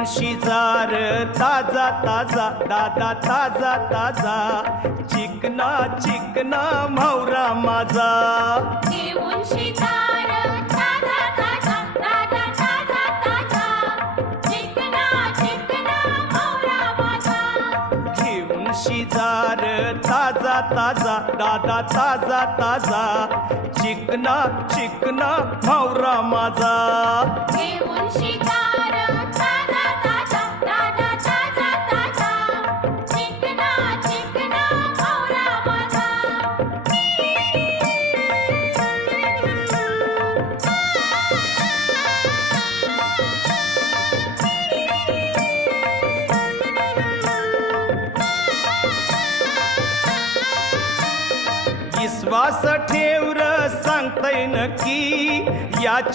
घेऊन शिजार ताजा ताजा दादा ताजा ताजा चिकना चिकना म्हावरा माझा घेऊन शिजार ताजा ताजा दादा ताजा ताजा चिकना चिकना म्हावरा माझा घेऊन शिजार ताजा ताजा दादा ताजा ताजा चिकना चिकना म्हावरा माझा घेऊन शिकार ताजा ताजा दादा ताजा ताजा चिकना चिकना म्हावरा माझा विश्वास ठेवर सांगतय नक्की या